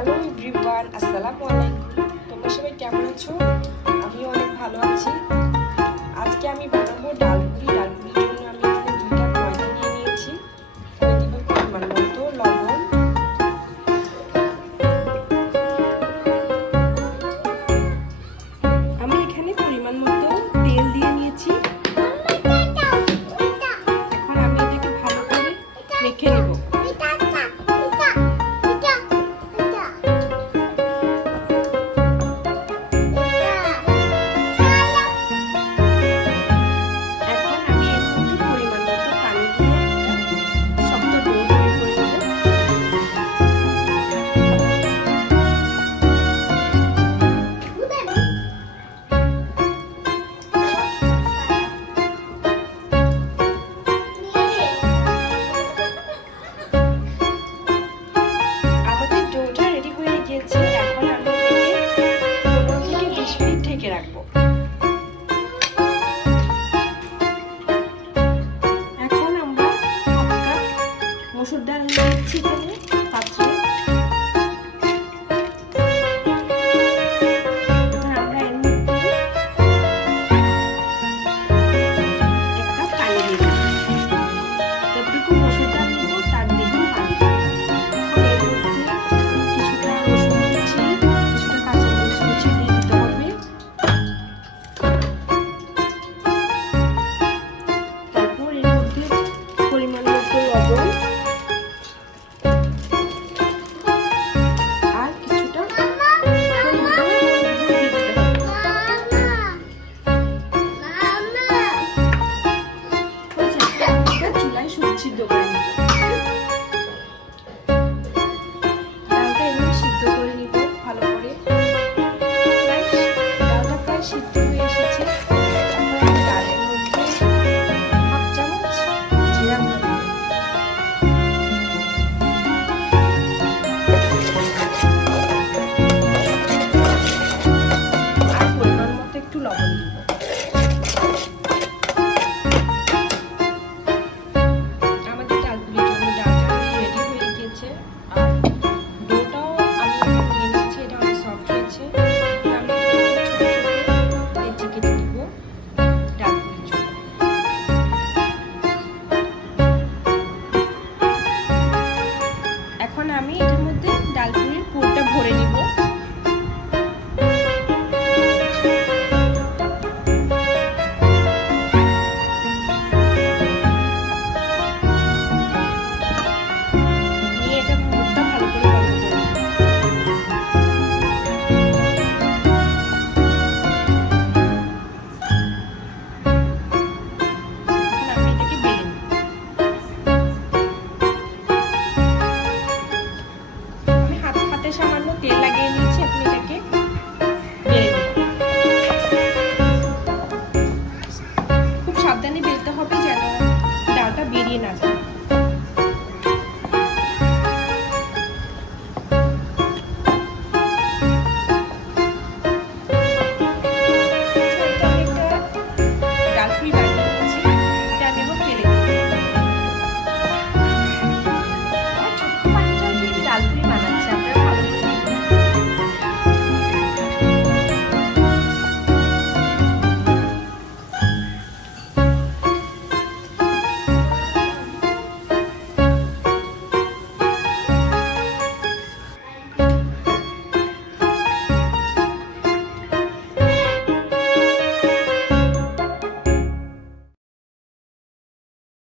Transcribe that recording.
Hello everyone, আসসালামু আলাইকুম। তোমরা সবাই কেমন আছো? আমিও অনেক ভালো আছি। আজকে আমি বানাবো ডালপুরি। ডালপুরির জন্য আমি এখানে 2 কাপ ময়দা নিয়ে নিয়েছি। আমি দিব পরিমাণ মতো লবণ, আমি এখানে পরিমাণ মতো তেল দিয়ে নিয়েছি। এখন আমি এটাকে ভালো করে মেখে নেব। এখন আমরা মসুর ডাল নিচ্ছি এখানে পাত্রে। এখন আমরা এর মধ্যে 1 কাপ পানি দিব। যতটুকু মসুর ডাল নিব তার দ্বিগুণ পানি দিব। এখন এর মধ্যে কিছুটা রসুন কুচি, কিছুটা কাঁচামরিচ কুচি দিয়ে দিতে হবে। তারপর এর মধ্যে পরিমাণ মতো লবণ আর কিছুটা চুলায় সিদ্ধ করে নিব। ডালটা এভাবে সিদ্ধ করে নিব ভালো করে। ডালটা প্রায় সিদ্ধ হয়ে এসেছে। এখন আমি ডালের মধ্যে 1/2 চামচ জিরা গুঁড়া দিব। আর পরিমাণ মতো একটু লবণ দিব। আমাদের ডালপুরির জন্য ডালটা রেডি হয়ে গিয়েছে। আর ডোটাও আমি নিয়ে নিয়েছি, এটা অনেক সফট হয়েছে। আমি ছোট ছোট লেচি কেটে দিব ডালপুরির জন্য। এখন আমি এটার মধ্যে ডালপুরির পুরটা ভরে নিব। নিয়ে এটা মুখটা ভালো করে বন্ধ করে নিব। এখন আমি এটাকে বেলে নিব। আমি হাতে সামান্য তেল লাগিয়ে নিব।